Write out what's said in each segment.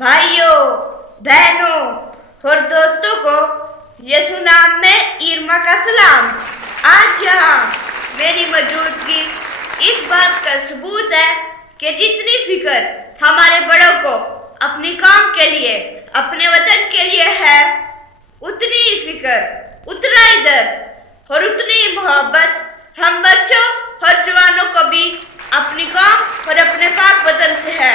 भाइयों, बहनों और दोस्तों को यसु नाम में ईरमा का सलाम। आज यहाँ मेरी मौजूदगी इस बात का सबूत है कि जितनी फिक्र हमारे बड़ों को अपनी कौम के लिए, अपने वतन के लिए है, उतनी ही फिक्र, उतना ही दर्द और उतनी ही मोहब्बत हम बच्चों और जवानों को भी अपनी कौम और अपने पाक वतन से है।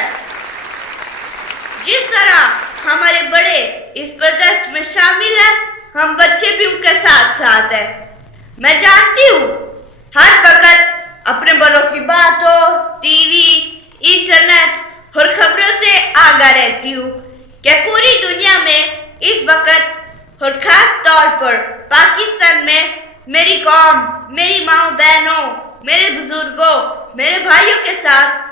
जिस तरह हमारे बड़े इस प्रोटेस्ट में शामिल हैं, हम बच्चे भी उनके साथ साथ हैं। मैं जानती हूँ हर वक्त अपने बड़ों की बातों, टीवी, इंटरनेट और खबरों से आगाह रहती हूँ कि पूरी दुनिया में इस वक्त और खास तौर पर पाकिस्तान में मेरी कौम, मेरी माँ बहनों, मेरे बुजुर्गों, मेरे भाइयों के साथ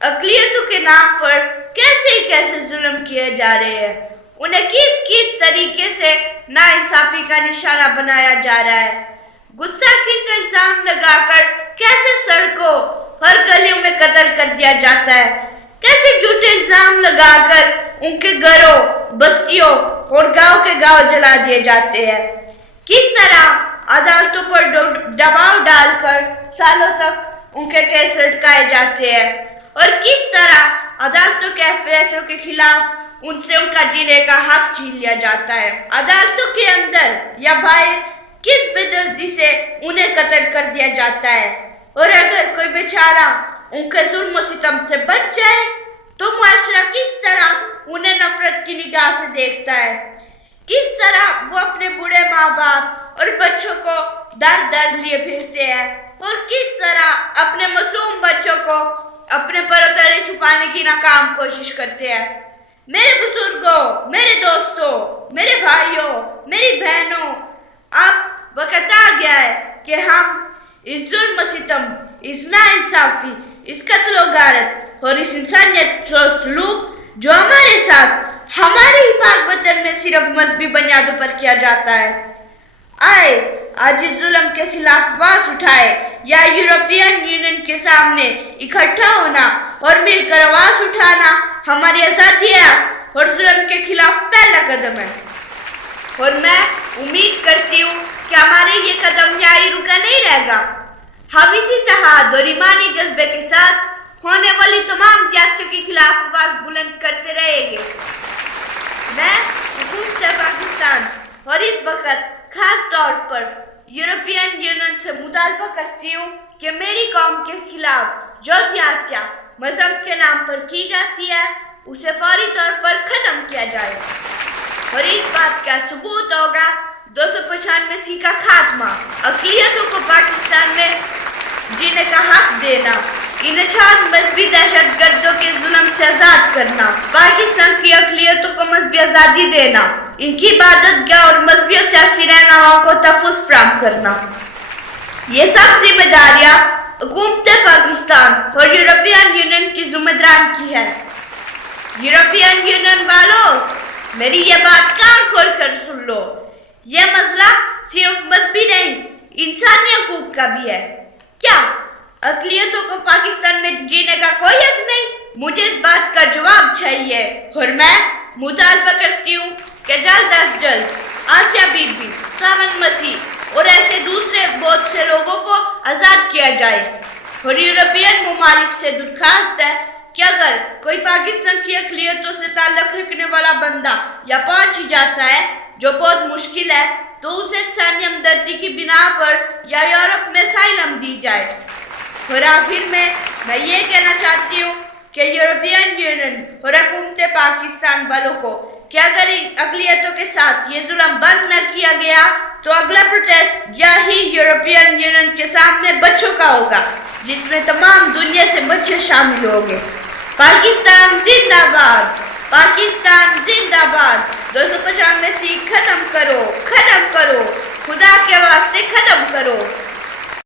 अक़लियतों के नाम पर कैसे जुल्म किए जा रहे हैं। उन्हें किस तरीके से नाइंसाफी का निशाना बनाया जा रहा है। गुस्ताखी का इल्जाम लगाकर कैसे सड़कों हर गलियों में कत्ल कर दिया जाता है। कैसे झूठे इल्जाम लगाकर उनके घरों, बस्तियों और गांव के गांव जला दिए जाते हैं। किस तरह अदालतों पर दबाव डालकर सालों तक उनके केस लटकाए जाते हैं और किस तरह अदालतों के फैसलों के खिलाफ उनसे उनका जीने का हक छीन लिया जाता है। अदालतों के अंदर या बाहर किस बेदर्दी से उन्हें कत्ल कर दिया जाता है और अगर कोई बेचारा उनके जुल्म और सितम से बच जाए तो मुआशरा किस तरह उन्हें नफरत की निगाह से देखता है। किस तरह वो अपने बूढ़े माँ बाप और बच्चों को दर लिए फिरते हैं और किस तरह अपने मासूम बच्चों को अपने परों तले छुपाने की नाकाम कोशिश करते हैं। मेरे बुजुर्गों, मेरे दोस्तों, मेरे भाइयों, मेरी बहनों, अब वक्त आ गया है कि हम इस जुल्म सितम, इस नाइंसाफी, इस कत्ल गारत और इस इंसानियत सलूक जो हमारे साथ हमारे ही पाक वतन में सिर्फ मजहबी बुनियादों पर किया जाता है, आए आज इस जुल्म के खिलाफ आवाज उठाए या यूरोपियन यूनियन के सामने इकट्ठा होना और मिलकर आवाज उठाना हमारी आजादी है और जुल्म के खिलाफ पहला कदम है। और मैं उम्मीद करती हूँ कि हमारे ये कदम यहाँ ही रुका नहीं रहेगा। हम इसी तरह और ईमानी जज्बे के साथ होने वाली तमाम ज्यादतियों के खिलाफ आवाज बुलंद करते रहेंगे। मैं हुकूमत पाकिस्तान और इस वक्त खास तौर पर यूरोपियन यूनियन से मुतालबा करती हूँ कि मेरी कौम के खिलाफ जो ज्यादतियाँ मजहब के नाम पर की जाती है उसे फौरी तौर पर खत्म किया जाए और इस बात का सबूत होगा 295 का खात्मा, अक़लियतों को पाकिस्तान में जीने का हक देना, इन चार मजहबी दहशत गर्दों के जुल्म से आजाद करना, पाकिस्तान की अक़लियतों को मजहबी आज़ादी देना, इनकी इबादतगाह और मजहबी और सियासी रहनुमाओं को तहफ़्फ़ुज़ फराहम करना। ये सब जिम्मेदारियाँ हुकूमत पाकिस्तान और यूरोपियन यूनियन की ज़िम्मेदारान की है। यूरोपियन यूनियन वालों, मेरी ये बात कान खोल कर सुन लो। ये मसला सिर्फ मजहबी नहीं, इंसानी हकूक का भी है। क्या अक़लियतों को पाकिस्तान में जीने का कोई हक नहीं? मुझे इस बात का जवाब चाहिए और मैं मुतालबा करती हूँ कि जल्द अज जल्द आसिया बीबी, सावन मसीह और ऐसे दूसरे बहुत से लोगों को आज़ाद किया जाए। और यूरोपियन ममालिक से दरख्वास्त है कि अगर कोई पाकिस्तान की अक़लियतों से ताल्लुक़ रखने वाला बंदा या पहुंच ही जाता है, जो बहुत मुश्किल है, तो उसे इंसानी हमदर्दी की बिना पर या यूरोप में असाइलम दी जाए। और आखिर में मैं ये कहना चाहती हूँ कि यूरोपियन यूनियन और हुकूमत पाकिस्तान वालों को कि अगर अक़लियतों के साथ ये जुल्म बंद न किया गया तो अगला प्रोटेस्ट यही यूरोपियन यूनियन के सामने बच्चों का होगा, जिसमें तमाम दुनिया से बच्चे शामिल होंगे। पाकिस्तान जिंदाबाद, पाकिस्तान जिंदाबाद। 295 खत्म करो, खत्म करो, खुदा के वास्ते खत्म करो।